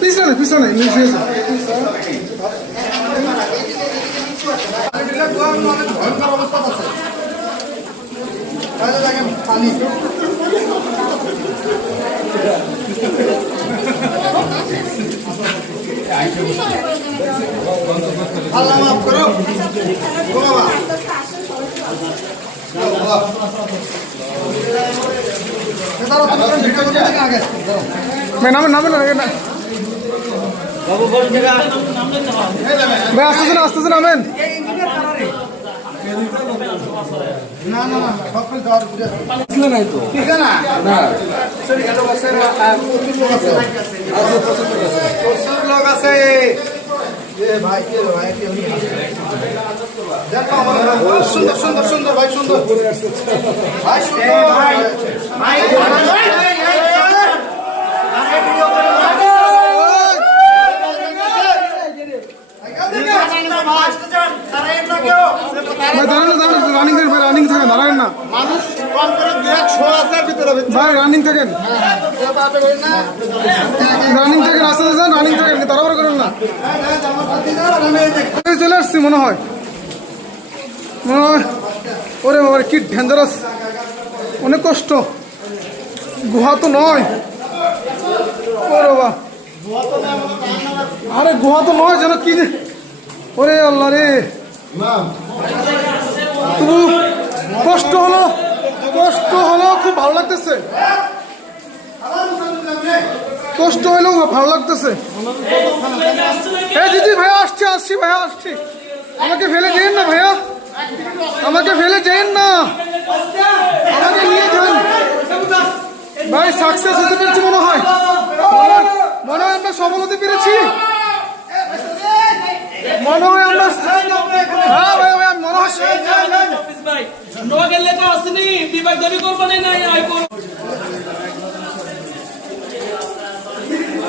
পিছনে অবস্থা আছে পানি আল্লাহ মাফ করো বাবা নামেন না ভাই আসতেছে নামেন লোক আছে সুন্দর ভাই সুন্দর ভাই রানিং থাকেন দাঁড়ান না মানুষ কম করে 200 আছে ভিতরে ভাই রানিং থাকেন রাস্তা যান রানিং থাকেন তাড়াহুড়ো করেন না চলে আসছি মনে হয় ওরে বাবা কি ডেঞ্জারাস অনেক কষ্ট গুহা তো নয় ওরে বাবা আরে গুহা তো নয় যেন কি ওরে আল্লাহ রে তবু কষ্ট হলো খুব ভালো লাগতেছে কষ্ট হলেও ভালো লাগতেছে দিদি ভাইয়া আসছি ভাইয়া আসছি আমাকে ফেলে যেন না ভাইয়া আমাকে নিয়ে যান ভাই সাকসেস হতে পেরেছি মনে হয় আমরা সফল হতে পেরেছি মনে হয় আমরা হ্যাঁ ভাই মনে হয়